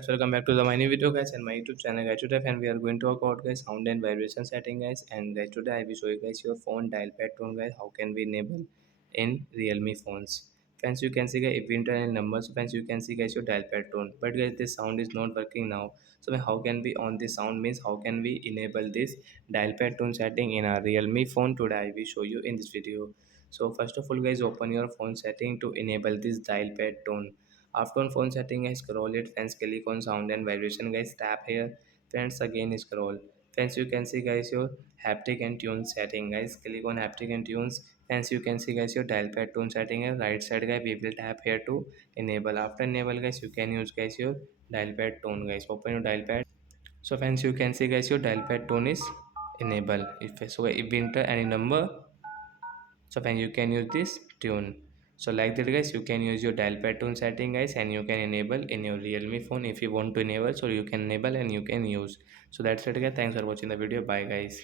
Guys, welcome back to the my new video guys and my YouTube channel guys. Today and we are going to talk about guys sound and vibration setting guys, and guys today I will show you guys your phone dial pad tone guys, how can we enable in realme phones. Friends, you can see guys if we enter any numbers, friends, you can see guys your dial pad tone, but guys this sound is not working now. So how can we on this sound means how can we enable this dial pad tone setting in our realme phone? Today I will show you in this video. So first of all guys, open your phone setting to enable this dial pad tone. After on phone setting, I scroll it. Friends, click on sound and vibration. Guys, tap here. Friends, again scroll. Friends, you can see guys your haptic and tune setting. Guys, click on haptic and tunes. Friends, you can see guys your dial pad tune setting. Right side guys, we will tap here to enable. After enable guys, you can use guys your dial pad tone. Guys, open your dial pad. So friends, you can see guys your dial pad tone is enable. If we enter any number, so when you can use this tune, so like that guys, you can use your dial pad tune setting guys, and you can enable in your realme phone if you want to enable, so you can enable and you can use. So that's it guys, thanks for watching the video, bye guys.